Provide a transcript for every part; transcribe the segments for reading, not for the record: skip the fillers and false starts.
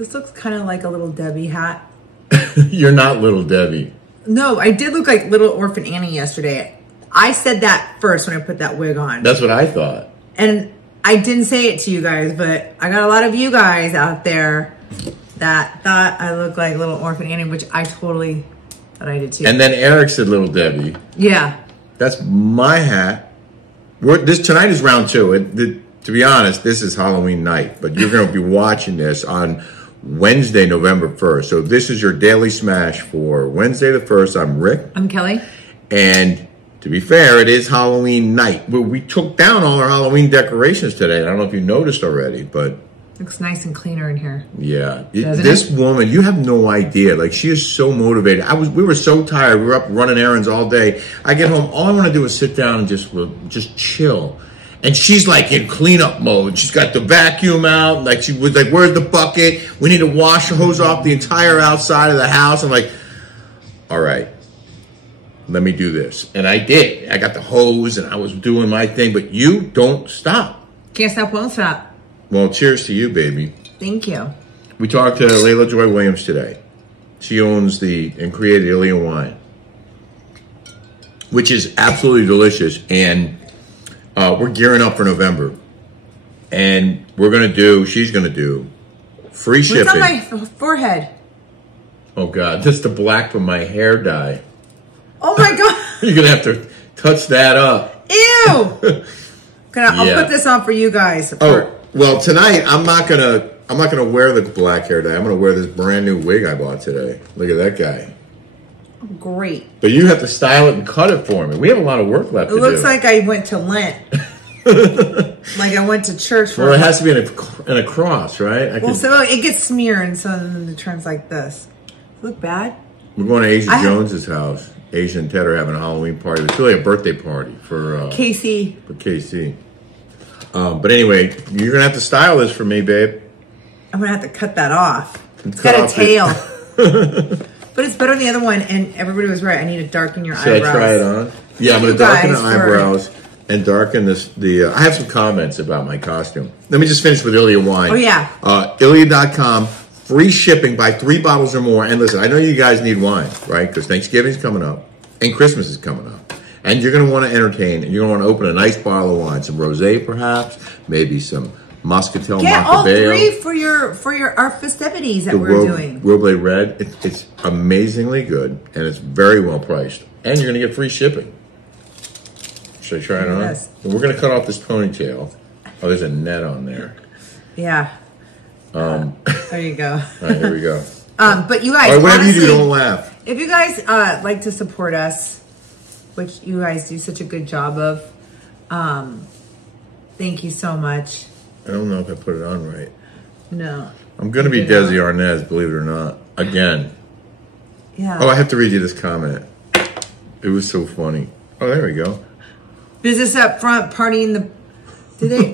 This looks kind of like a Little Debbie hat. You're not Little Debbie. No, I did look like Little Orphan Annie yesterday. I said that first when I put that wig on. That's what I thought. And I didn't say it to you guys, but I got a lot of you guys out there that thought I looked like Little Orphan Annie, which I totally thought I did too. And then Eric said Little Debbie. Yeah. That's my hat. Tonight is round 2. To be honest, this is Halloween night, but you're going to be watching this on Wednesday, November 1st. So this is your daily smash for Wednesday the 1st. I'm Rick. I'm Kelly. And to be fair, it is Halloween night. We took down all our Halloween decorations today. I don't know if you noticed already, but... Looks nice and cleaner in here. Yeah. This woman, you have no idea. Like, she is so motivated. We were so tired. We were up running errands all day. I get home, all I want to do is sit down and just chill. And she's like in cleanup mode. She's got the vacuum out. Like, she was like, where's the bucket? We need to wash the hose off the entire outside of the house. I'm like, all right, let me do this. And I did. I got the hose and I was doing my thing. But you don't stop. Can't stop, won't stop. Well, cheers to you, baby. Thank you. We talked to Layla Joy Williams today. She owns and created Ilya Wine, which is absolutely delicious. And we're gearing up for November. And she's going to do free shipping. What's on my forehead? Oh, God. That's the black from my hair dye. Oh, my God. You're going to have to touch that up. Ew. I'll put this on for you guys. Well, tonight I'm not gonna wear the black hair dye. I'm gonna wear this brand new wig I bought today. Look at that guy. Great. But you have to style it and cut it for me. We have a lot of work left to do. It looks like I went to Lent. Like I went to church. Well, it has to be in a cross, right? So it gets smeared, and so then it turns like this. Look bad. We're going to Asia Jones's house. Asia and Ted are having a Halloween party. It's really a birthday party for Casey. For Casey. But anyway, you're gonna have to style this for me, babe. I'm gonna have to cut that off. It's got a tail. But it's better than the other one, and everybody was right. I need to darken your eyebrows. Should I try it on? Yeah, I'm gonna darken the eyebrows and darken this. I have some comments about my costume. Let me just finish with Ilya Wine. Oh yeah. Ilya.com, free shipping, buy 3 bottles or more. And listen, I know you guys need wine, right? Because Thanksgiving's coming up and Christmas is coming up. And you're going to want to entertain, and you're going to want to open a nice bottle of wine, some rosé perhaps, maybe some Muscatel, Get all Macabeo. 3 for our festivities that we're doing. Roble Red, it's amazingly good, and it's very well priced, and you're going to get free shipping. Should I try it on? Yes. And we're going to cut off this ponytail. Oh, there's a net on there. Yeah. There you go. All right, here we go. But you guys, all right, whatever you do, don't laugh. If you guys like to support us, which you guys do such a good job of. Thank you so much. I don't know if I put it on right. No. I'm going to be Desi Arnaz, believe it or not. Again. Yeah. Oh, I have to read you this comment. It was so funny. Oh, there we go. Business up front, party in the... Did they...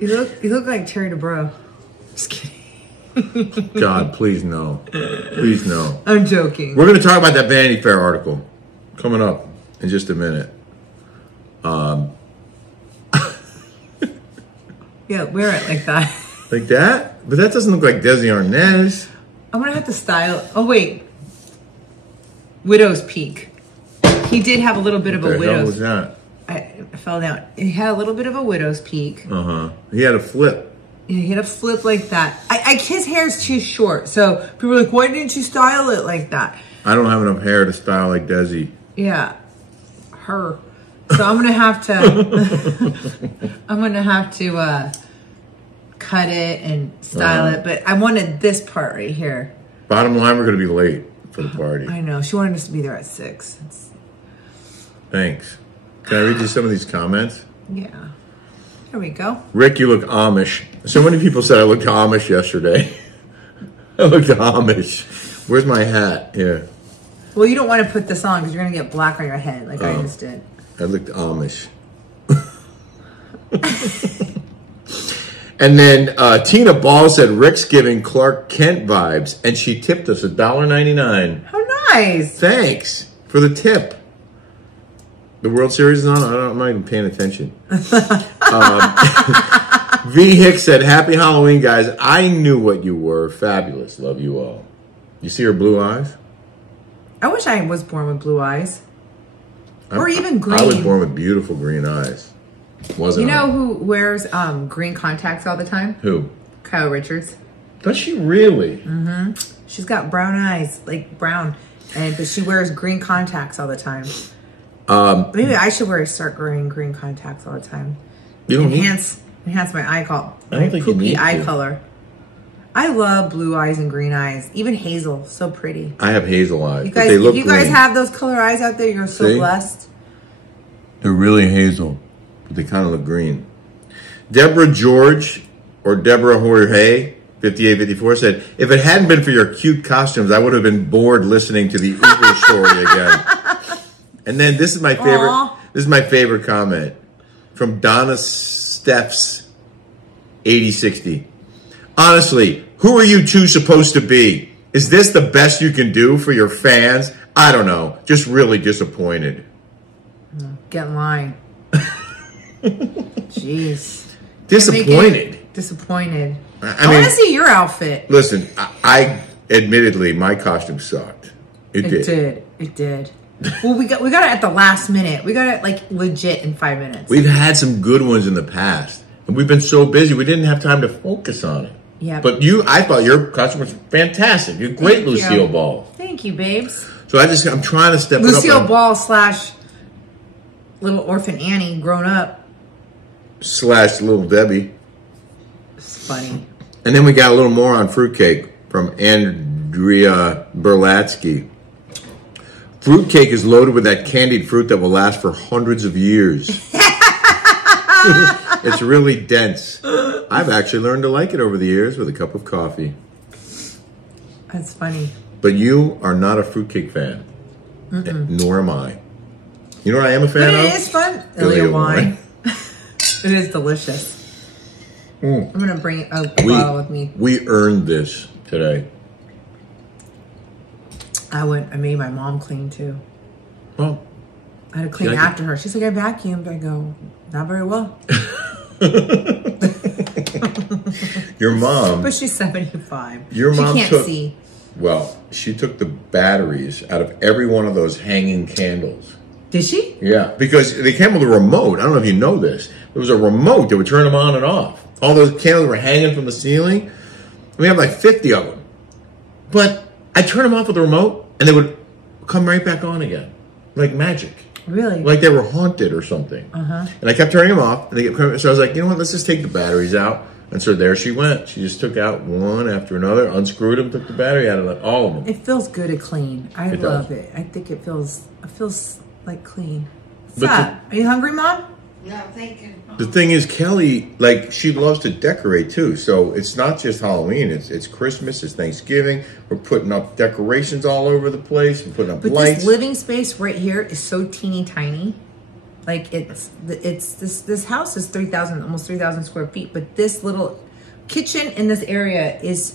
you look like Terry DeBro. Just kidding. God, please no. Please no. I'm joking. We're going to talk about that Vanity Fair article coming up in just a minute. Yeah, wear it like that. Like that? But that doesn't look like Desi Arnaz. I'm going to have to style it. Oh, wait. Widow's Peak. He did have a little bit of a widow's... What the hell was that? I fell down. He had a little bit of a widow's peak. He had a flip. Yeah, he had a flip like that. His hair's too short, so people are like, "Why didn't you style it like that?" I don't have enough hair to style like Desi. Yeah, her. So I'm gonna have to. I'm gonna have to cut it and style it. But I wanted this part right here. Bottom line, we're gonna be late for the party. I know. She wanted us to be there at 6. Thanks. Can I read you some of these comments? Yeah. Here we go. Rick, you look Amish. So many people said I looked Amish yesterday. I looked Amish. Where's my hat? Here. Well, you don't want to put this on because you're going to get black on your head like I just did. I looked Amish. And then Tina Ball said, Rick's giving Clark Kent vibes, and she tipped us $1.99. How nice. Thanks for the tip. The World Series is on? I'm not even paying attention. V. Hicks said, "Happy Halloween, guys. I knew what you were. Fabulous. Love you all." You see her blue eyes? I wish I was born with blue eyes. Or even green. I was born with beautiful green eyes. Wasn't You know who wears green contacts all the time? Who? Kyle Richards. Does she really? Mm-hmm. She's got brown eyes, like brown, but she wears green contacts all the time. Maybe I should start wearing green contacts all the time. You don't enhance my eye color. I don't think you need eye to. color. I love blue eyes and green eyes. Even hazel, so pretty. I have hazel eyes. You guys, they look if you guys green. have those color eyes out there, you're so blessed. They're really hazel, but they kind of look green. Deborah George, or Deborah Jorge, 5854 said, "If it hadn't been for your cute costumes, I would have been bored listening to the Uber story again." And then this is my favorite. Aww. This is my favorite comment from Donna Steph's 8060. "Honestly, who are you two supposed to be? Is this the best you can do for your fans? I don't know. Just really disappointed." Get in line. Jeez. Disappointed. Disappointed. I want mean, to see your outfit. Listen, I admittedly, my costume sucked. It did. It did. Well, we got it at the last minute. We got it like legit in 5 minutes. We've had some good ones in the past, and we've been so busy we didn't have time to focus on it. Yeah. But I thought your costume was fantastic. You're great, Lucille Ball. Thank you, babes. So I'm trying to step it up. Lucille Ball / Little Orphan Annie grown up. / Little Debbie. It's funny. And then we got a little more on fruitcake from Andrea Berlatsky. "Fruitcake is loaded with that candied fruit that will last for hundreds of years. It's really dense. I've actually learned to like it over the years with a cup of coffee." That's funny. But you are not a fruitcake fan. Nor am I. You know what I am a fan of? But it is fun. Ilya wine. It is delicious. I'm going to bring a bottle with me. We earned this today. I made my mom clean too. Well, I had to clean after her. She's like, "I vacuumed." I go, "Not very well." Your mom. But she's 75. Your mom she can't see. Well, she took the batteries out of every one of those hanging candles. Did she? Yeah, because they came with a remote. I don't know if you know this. There was a remote that would turn them on and off. All those candles were hanging from the ceiling. We have like 50 of them. But I turn them off with the remote, and they would come right back on again. Like magic. Really? Like they were haunted or something. And I kept turning them off, and they kept coming. So I was like, you know what, let's just take the batteries out. And so there she went. She just took out one after another, unscrewed them, took the battery out of all of them. It feels good to clean. I love it. I think it feels like clean. What's that? Are you hungry, Mom? No, thank you. The thing is, Kelly, like, she loves to decorate too. So it's not just Halloween. It's Christmas. It's Thanksgiving. We're putting up decorations all over the place. We're putting up lights. This living space right here is so teeny tiny. Like this house is almost 3,000 square feet. But this little kitchen in this area is.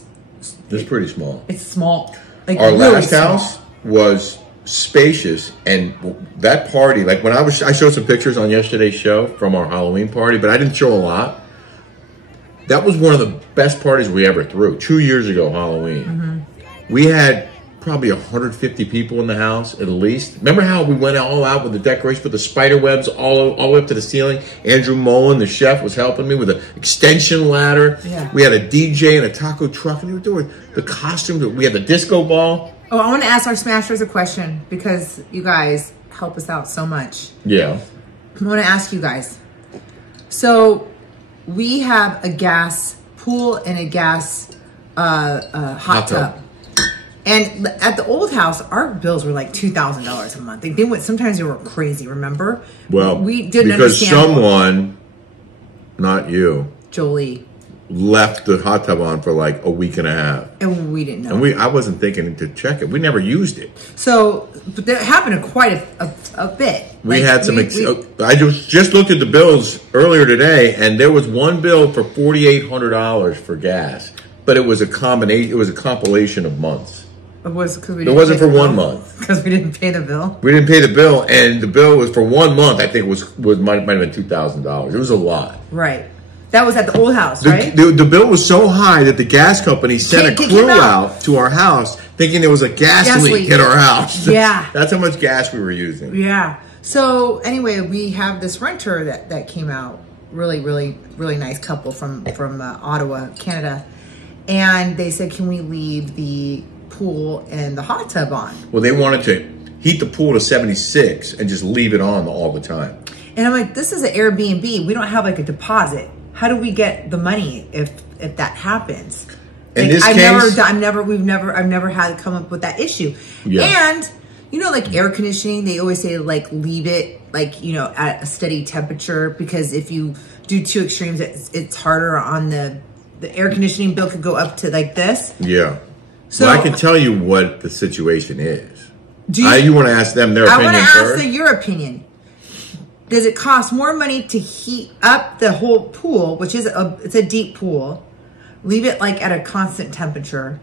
It's pretty small. It's small. Like our really last house was spacious, and that party, like when I showed some pictures on yesterday's show from our Halloween party, but I didn't show a lot. That was one of the best parties we ever threw 2 years ago, Halloween. We had probably 150 people in the house at least. Remember how we went all out with the decoration, put the spider webs all the way up to the ceiling? Andrew Mullen, the chef, was helping me with an extension ladder. Yeah. We had a DJ and a taco truck, and they were doing the costumes. We had the disco ball. Oh, I want to ask our Smashers a question because you guys help us out so much. Yeah. I want to ask you guys. So we have a gas pool and a gas hot tub. And at the old house, our bills were like $2,000 a month. They went. Sometimes they were crazy. Remember? Well, we didn't because understand someone, not you, Jolie, left the hot tub on for like a week and a half, and we didn't know. And I wasn't thinking to check it. We never used it. So, but that happened quite a bit. We had some. I just looked at the bills earlier today, and there was one bill for $4,800 for gas, but it was a combination. It was a compilation of months. It was because it wasn't for 1 month because we didn't pay the bill. We didn't pay the bill, and the bill was for 1 month. I think might have been $2,000. It was a lot. Right. That was at the old house, right? The bill was so high that the gas company sent a crew out to our house thinking there was a gas leak at our house. Yeah. That's how much gas we were using. Yeah. So anyway, we have this renter that came out. Really, really, really nice couple from Ottawa, Canada. And they said, can we leave the pool and the hot tub on? Well, they wanted to heat the pool to 76 and just leave it on all the time. And I'm like, this is an Airbnb. We don't have like a deposit. How do we get the money if that happens? Like, In this case, I've never had to come up with that issue. Yeah. And you know, like air conditioning, they always say like leave it like, you know, at a steady temperature, because if you do two extremes, it's harder on the air conditioning bill could go up to like this. Yeah. So well, I can tell you what the situation is. You want to ask them their opinion first? I want to ask your opinion. Does it cost more money to heat up the whole pool, which is it's a deep pool, leave it like at a constant temperature,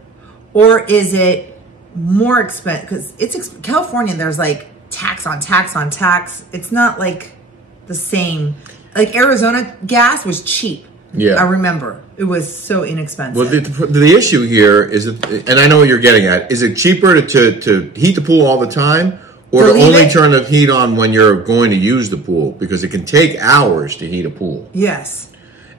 or is it more expensive? Because it's California, there's like tax on tax on tax. It's not like the same. Like Arizona gas was cheap. Yeah, I remember it was so inexpensive. Well, the issue here is, and I know what you're getting at. Is it cheaper to heat the pool all the time? Or to only turn the heat on when you're going to use the pool, because it can take hours to heat a pool. Yes.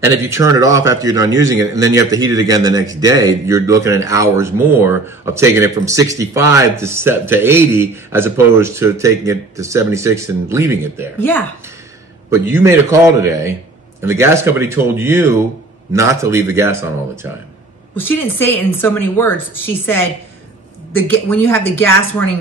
And if you turn it off after you're done using it, and then you have to heat it again the next day, you're looking at hours more of taking it from 65 to 80, as opposed to taking it to 76 and leaving it there. Yeah. But you made a call today, and the gas company told you not to leave the gas on all the time. Well, she didn't say it in so many words. She said, when you have the gas running,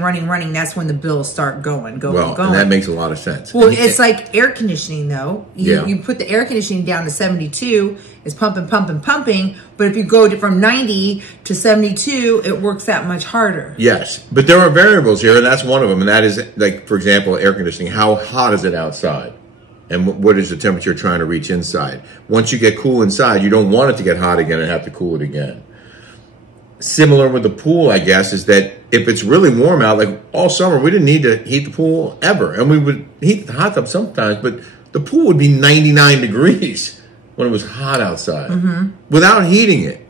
that's when the bills start going. And that makes a lot of sense. Well, it's like air conditioning, though. You put the air conditioning down to 72, it's pumping. But if you go from 90 to 72, it works that much harder. Yes, but there are variables here, and that's one of them. And that is, like, for example, air conditioning. How hot is it outside? And what is the temperature you're trying to reach inside? Once you get cool inside, you don't want it to get hot again and have to cool it again. Similar with the pool, I guess, is that if it's really warm out, like all summer, we didn't need to heat the pool ever. And we would heat the hot tub sometimes, but the pool would be 99 degrees when it was hot outside without heating it.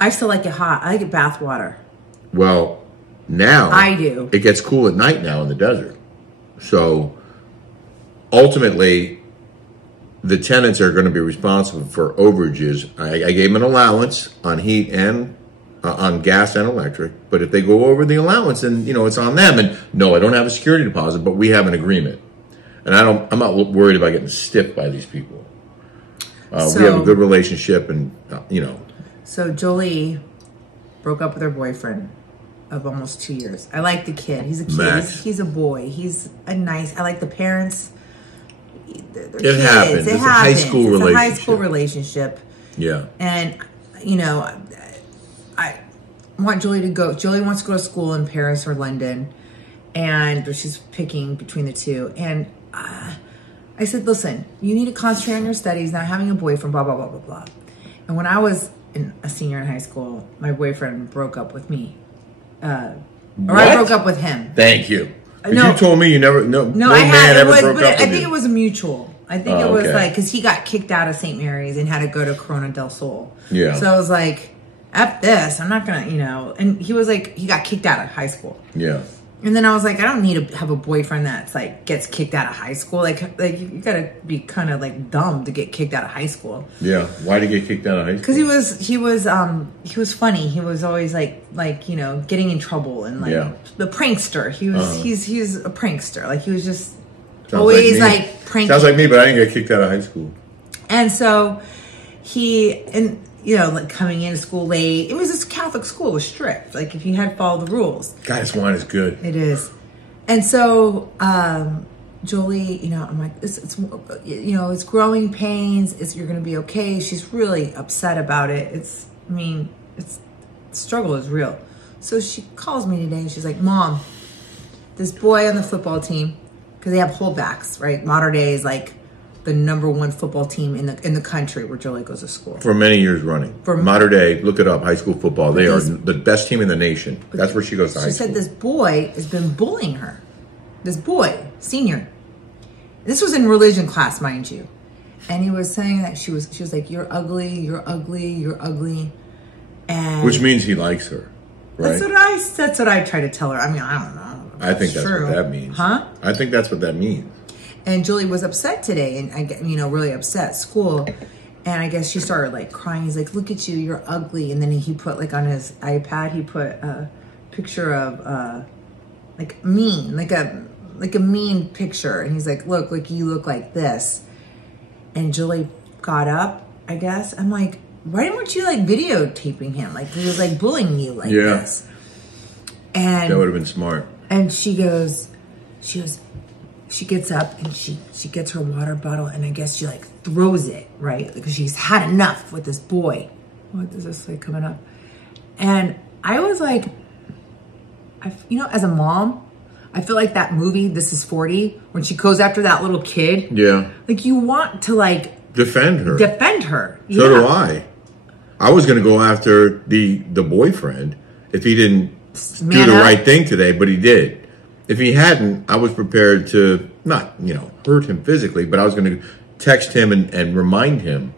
I still like it hot. I like it bath water. Well, now I do. It gets cool at night now in the desert. So ultimately, the tenants are going to be responsible for overages. I gave them an allowance on heat and on gas and electric, but if they go over the allowance, then it's on them. And no, I don't have a security deposit, but we have an agreement, and I'm not worried about getting stiffed by these people. We have a good relationship, and So Jolie broke up with her boyfriend of almost 2 years. I like the kid. He's a kid. He's a boy. He's a nice. I like the parents. It happens. It's a high school relationship. It's a high school relationship. Yeah. And, I want Julie to go. Julie wants to go to school in Paris or London. And she's picking between the two. And I said, listen, you need to concentrate on your studies, not having a boyfriend, blah, blah, blah, blah, blah. And when I was a senior in high school, my boyfriend broke up with me. I broke up with him. Thank you. No, you told me you never. No, I think it was mutual. I think it was like because he got kicked out of St. Mary's and had to go to Corona del Sol. Yeah. So I was like, "F this! I'm not gonna," And he was like, he got kicked out of high school. Yeah. And then I was like, I don't need to have a boyfriend that's like gets kicked out of high school. Like you gotta be kind of like dumb to get kicked out of high school. Yeah. Why did he get kicked out of high school? Because he was funny. He was always like getting in trouble and the prankster. He's a prankster. Like he was just always like pranking. Sounds like me, but I didn't get kicked out of high school. And so like coming into school late. It was this Catholic school. It was strict. Like if you had to follow the rules. God, this wine is good. It is. And so Jolie, I'm like, it's growing pains. You're going to be okay. She's really upset about it. The struggle is real. So she calls me today and she's like, Mom, this boy on the football team, because they have holdbacks, right? Modern Day is like the #1 football team in the country where Jolie goes to school. For many years running. Modern Day, look it up, high school football. They are the best team in the nation. That's where she goes to high school. She said this boy has been bullying her. This boy, senior. This was in religion class, mind you. And he was saying that she was like, you're ugly, you're ugly, you're ugly. And which means he likes her, right? That's what I try to tell her. I mean, I don't know. I think that's what that means. Huh? I think that's what that means. And Julie was upset today, and I get, really upset at school. And I guess she started like crying. He's like, look at you, you're ugly. And then he put like on his iPad, he put a picture of like mean, like a mean picture. And he's like, look, you look like this. And Julie got up, I guess. I'm like, why weren't you like videotaping him? Like he was like bullying you like this. And that would have been smart. And she gets up and she gets her water bottle, and I guess she like throws it, right? Because she's had enough with this boy. What is this like coming up? And I was like, as a mom, I feel like that movie, This Is 40, when she goes after that little kid. Yeah. Like you want to like defend her. So do I. I was going to go after the boyfriend if he didn't do the right thing today, but he did. If he hadn't, I was prepared to not, hurt him physically, but I was going to text him and remind him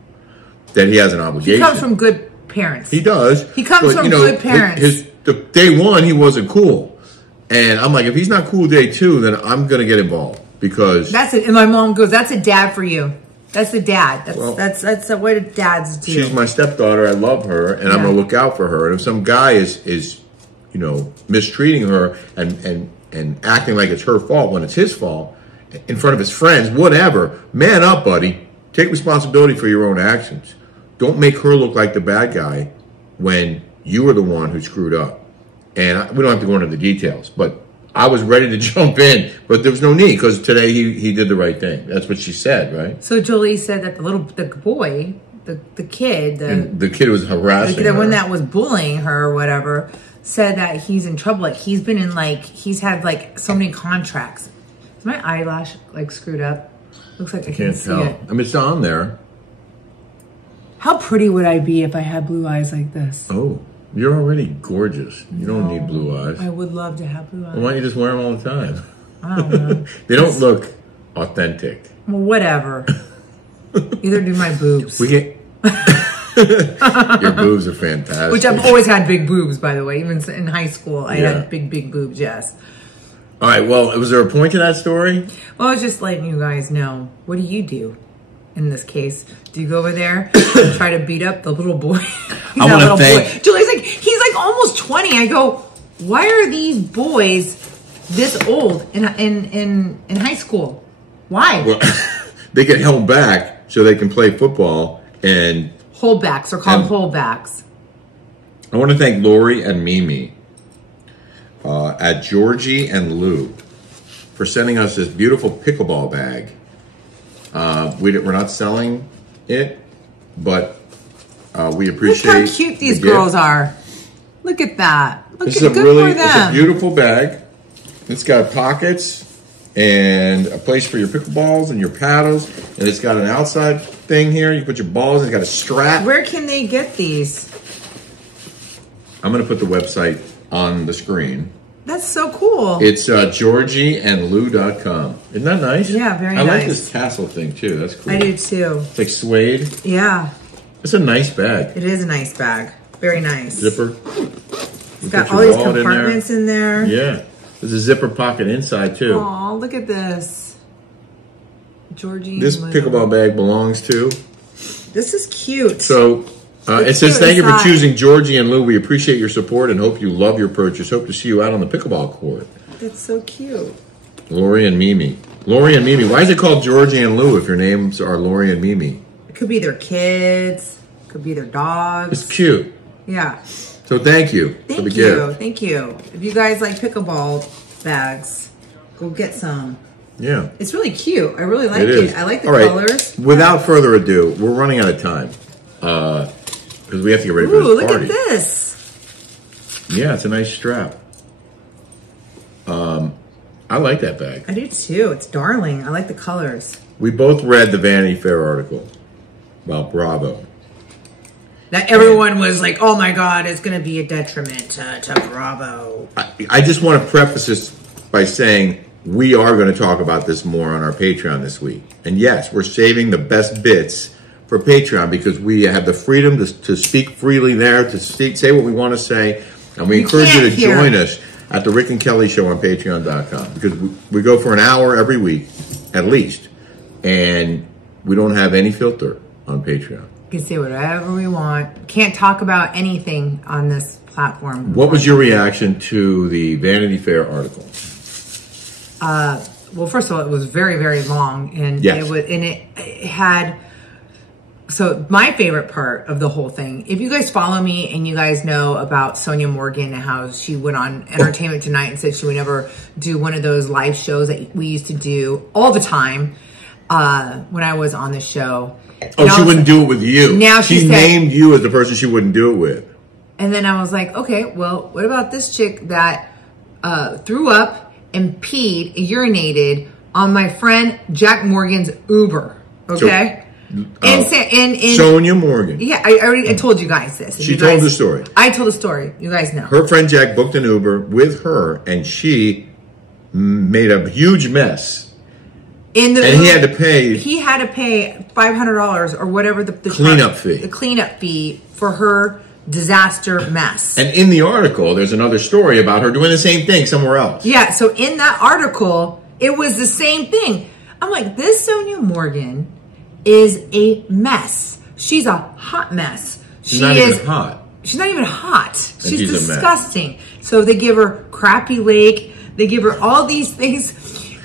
that he has an obligation. He comes from good parents. He does. He comes from good parents. The day one, he wasn't cool. And I'm like, if he's not cool day two, then I'm going to get involved because... That's it. And my mom goes, that's a dad for you. That's the dad. That's what dads do. She's my stepdaughter. I love her, and I'm going to look out for her. And if some guy is mistreating her and acting like it's her fault when it's his fault in front of his friends, whatever, man up, buddy. Take responsibility for your own actions. Don't make her look like the bad guy when you were the one who screwed up. And we don't have to go into the details, but I was ready to jump in, but there was no need because today he did the right thing. That's what she said, right? So Julie said that the boy, the kid, the kid was harassing the one that was bullying her or whatever, said that he's in trouble. Like he's been in he's had like so many contracts. Is my eyelash like screwed up? Looks like I can't see it. I mean, it's on there. How pretty would I be if I had blue eyes like this? Oh, you're already gorgeous. You don't need blue eyes. I would love to have blue eyes. Well, why don't you just wear them all the time? I don't know. They don't look authentic. Well, whatever. Either do my boobs. We get... Your boobs are fantastic. Which I've always had big boobs, by the way. Even in high school, I had big boobs, yes. All right, well, was there a point to that story? Well, I was just letting you guys know. What do you do in this case? Do you go over there and try to beat up the little boy? I want to thank... Julie's like, he's like almost 20. I go, why are these boys this old in high school? Why? Well, they get held back so they can play football and... Holdbacks are called holdbacks. I want to thank Lori and Mimi at Georgie and Lou for sending us this beautiful pickleball bag. We're not selling it, but we appreciate. Look how cute these girls are. Look at that. It's a beautiful bag. It's got pockets and a place for your pickleballs and your paddles, and it's got an outside thing here. You put your balls. It's got a strap. Where can they get these? I'm going to put the website on the screen. That's so cool. It's georgieandlou.com. Isn't that nice? Yeah, very nice. I like this tassel thing too. That's cool. I do too. It's like suede. Yeah. It's a nice bag. It is a nice bag. Very nice. Zipper. It's got all these compartments in there. Yeah. There's a zipper pocket inside too. Oh, look at this. Georgie. This pickleball bag belongs to. This is cute. So it says, thank you for choosing Georgie and Lou. We appreciate your support and hope you love your purchase. Hope to see you out on the pickleball court. That's so cute. Lori and Mimi. Lori and Mimi. Why is it called Georgie and Lou if your names are Lori and Mimi? It could be their kids. It could be their dogs. It's cute. Yeah. So thank you for the gift. Thank you. If you guys like pickleball bags, go get some. Yeah. It's really cute. I really like it. I like the colors. Without further ado, we're running out of time. Because we have to get ready for this party. Look at this. Yeah, it's a nice strap. I like that bag. I do too. It's darling. I like the colors. We both read the Vanity Fair article about Bravo. That everyone was like, oh my God, it's going to be a detriment to Bravo. I just want to preface this by saying we are going to talk about this more on our Patreon this week. And yes, we're saving the best bits for Patreon because we have the freedom to speak freely there, to say what we want to say. And we encourage you to join us at the Rick and Kelly Show on Patreon.com because we go for an hour every week, at least. And we don't have any filter on Patreon. We can say whatever we want. Can't talk about anything on this platform. What was your reaction to the Vanity Fair article? Well, first of all, it was very, very long, and it had. So my favorite part of the whole thing, if you guys follow me and you guys know about Sonia Morgan and how she went on Entertainment Tonight and said she would never do one of those live shows that we used to do all the time when I was on the show. Oh, she wouldn't do it with you. Now she named you as the person she wouldn't do it with. And then I was like, okay, well, what about this chick that threw up and peed, urinated on my friend Jack Morgan's Uber, okay? And Sonia Morgan. Yeah, I told you guys this. She told the story. I told the story. You guys know. Her friend Jack booked an Uber with her, and she made a huge mess. And he had to pay. He had to pay $500 or whatever the cleanup fee. The cleanup fee for her disaster mess. And in the article, there's another story about her doing the same thing somewhere else. Yeah, so in that article, it was the same thing. I'm like, this Sonia Morgan is a mess. She's a hot mess. She's not even hot. She's not even hot. She's disgusting. So they give her crappy lake. They give her all these things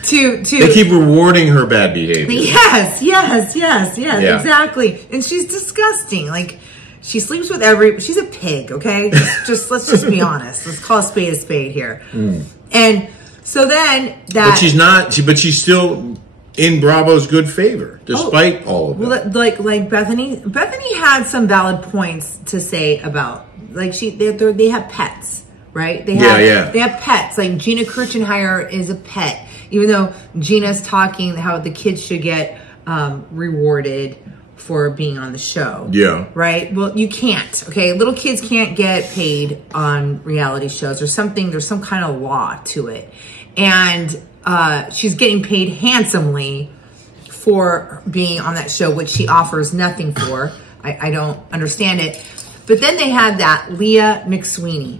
to They keep rewarding her bad behavior. Yes, exactly. And she's disgusting. Like, she sleeps with she's a pig, okay? Let's just be honest. Let's call a spade here. And so then But she's not, but she's still in Bravo's good favor, despite all of that. Well, like Bethany had some valid points to say about, like, they have pets, right? They have pets. Like, Gina Kirchenheier is a pet, even though Gina's talking how the kids should get rewarded for being on the show. Yeah. Right? Well, you can't, okay? Little kids can't get paid on reality shows. There's some kind of law to it. And she's getting paid handsomely for being on that show, which she offers nothing for. I don't understand it. But then they had that Leah McSweeney.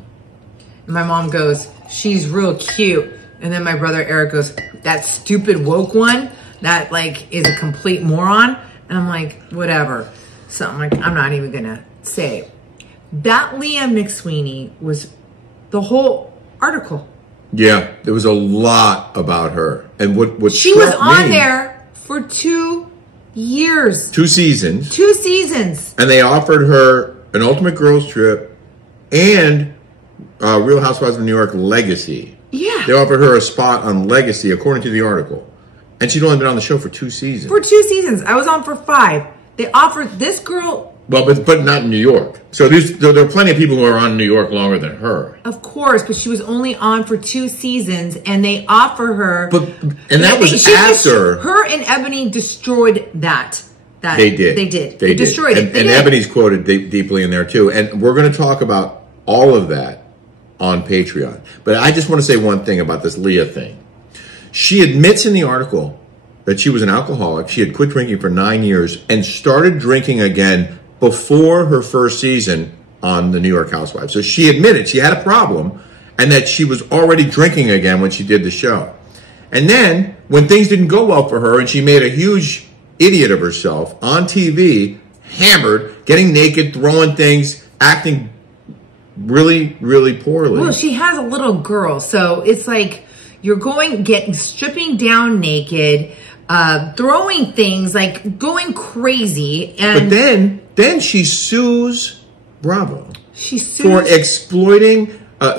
And my mom goes, she's real cute. And then my brother Eric goes, that stupid woke one that, like, is a complete moron. And I'm like, whatever. So I'm like, I'm not even going to say it. That Leah McSweeney was the whole article. Yeah, there was a lot about her. And what she was on there for 2 years. 2 seasons. 2 seasons. And they offered her an Ultimate Girls Trip and Real Housewives of New York Legacy. Yeah. They offered her a spot on Legacy, according to the article. And she'd only been on the show for 2 seasons. For 2 seasons. I was on for 5. They offered this girl... Well, but not in New York. So there are plenty of people who are on New York longer than her. Of course, but she was only on for 2 seasons, and they offer her... And that was after... Her and Ebony destroyed that. They did. They destroyed it. And Ebony's quoted deeply in there, too. And we're going to talk about all of that on Patreon. But I just want to say one thing about this Leah thing. She admits in the article that she was an alcoholic. She had quit drinking for 9 years and started drinking again before her first season on the New York Housewives. So she admitted she had a problem and that she was already drinking again when she did the show. And then when things didn't go well for her and she made a huge idiot of herself on TV, hammered, getting naked, throwing things, acting really, really poorly. Well, she has a little girl, so it's like you're stripping down naked, throwing things, like going crazy. And but then she sues Bravo. She sues for exploiting,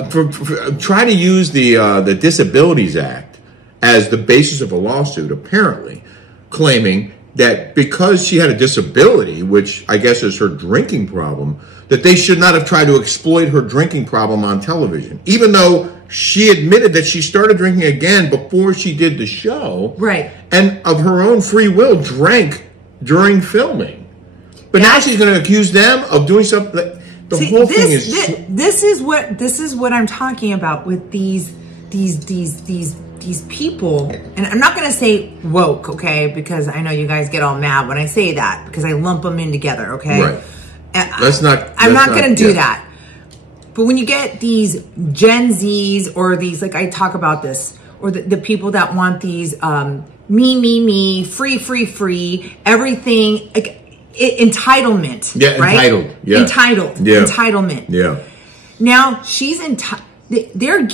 for try to use the Disabilities Act as the basis of a lawsuit, apparently, claiming that because she had a disability, which I guess is her drinking problem, that they should not have tried to exploit her drinking problem on television, even though she admitted that she started drinking again before she did the show. Right. And of her own free will drank during filming. But now she's going to accuse them of doing something. Whole thing is... This is what I'm talking about with these these people, and I'm not going to say woke, okay, because I know you guys get all mad when I say that, because I lump them in together, okay? Right. I'm not going to do that. But when you get these Gen Zs or these, like I talk about this, or the people that want these me, free, everything, like entitlement. Yeah, right? entitled. Yeah. Entitled. Yeah. Entitlement. Yeah. Now she's they're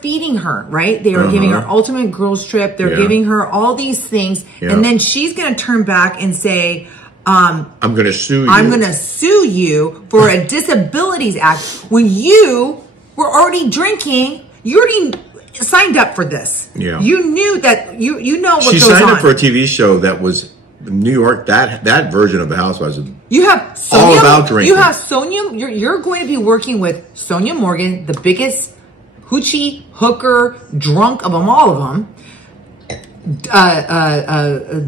feeding her, right? They are giving her ultimate girls trip. They're giving her all these things. And then she's going to turn back and say, I'm going to sue you. I'm going to sue you for a Disabilities Act when you were already drinking. You already signed up for this. Yeah. You knew that you know what she goes on. signed up for a TV show that was New York. That version of the Housewives. You have Sonia, all about drinking. You have Sonia. You're going to be working with Sonia Morgan, the biggest hoochie hooker drunk of them all of them.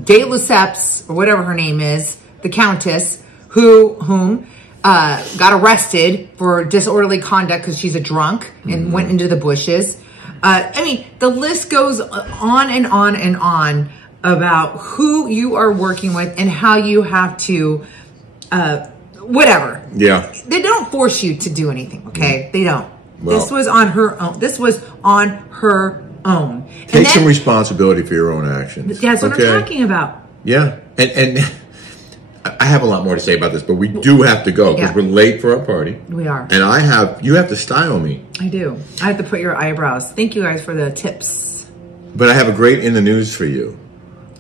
De Lesseps, or whatever her name is, the Countess, whom got arrested for disorderly conduct because she's a drunk and went into the bushes. I mean, the list goes on and on and on about who you are working with and how you have to, whatever. Yeah. They don't force you to do anything, okay? They don't. Well, this was on her own. This was on her own. Take some responsibility for your own actions. That's what I'm talking about. Yeah. And I have a lot more to say about this, but we do have to go because we're late for our party. We are. And you have to style me. I do. I have to put your eyebrows. Thank you guys for the tips. But I have a great in the news for you.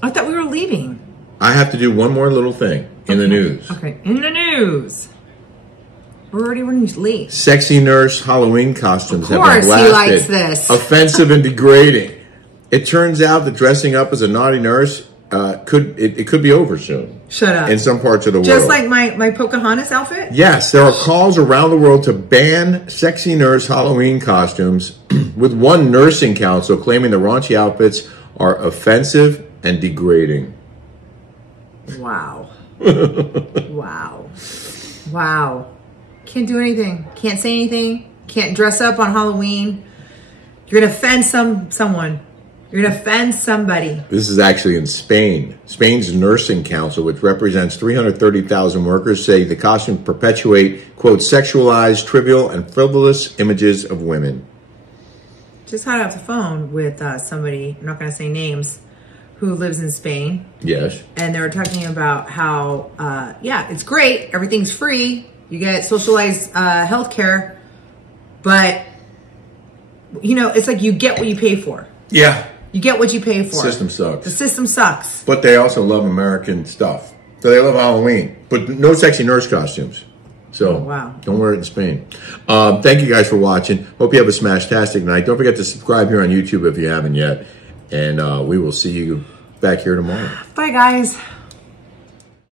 I thought we were leaving. I have to do one more little thing in the news. Okay, in the news. We're already running late. Sexy nurse Halloween costumes have been blasted. Of course he likes this. Offensive and degrading. It turns out that dressing up as a naughty nurse could be over soon. Shut up. In some parts of the world. Just like my Pocahontas outfit? Yes, there are calls around the world to ban sexy nurse Halloween costumes, with one nursing council claiming the raunchy outfits are offensive and degrading. Wow. Wow. Can't do anything. Can't say anything. Can't dress up on Halloween. You're going to offend someone. You're going to offend somebody. This is actually in Spain. Spain's Nursing Council, which represents 330,000 workers, say the costumes perpetuate, quote, sexualized, trivial, and frivolous images of women. Just got off the phone with somebody, I'm not going to say names, who lives in Spain. Yes. And they were talking about how, it's great. Everything's free. You get socialized health care. But, it's like you get what you pay for. Yeah. You get what you pay for. The system sucks. The system sucks. But they also love American stuff. So they love Halloween. But no sexy nurse costumes. So don't wear it in Spain. Thank you guys for watching. Hope you have a smash-tastic night. Don't forget to subscribe here on YouTube if you haven't yet. And we will see you back here tomorrow. Bye, guys.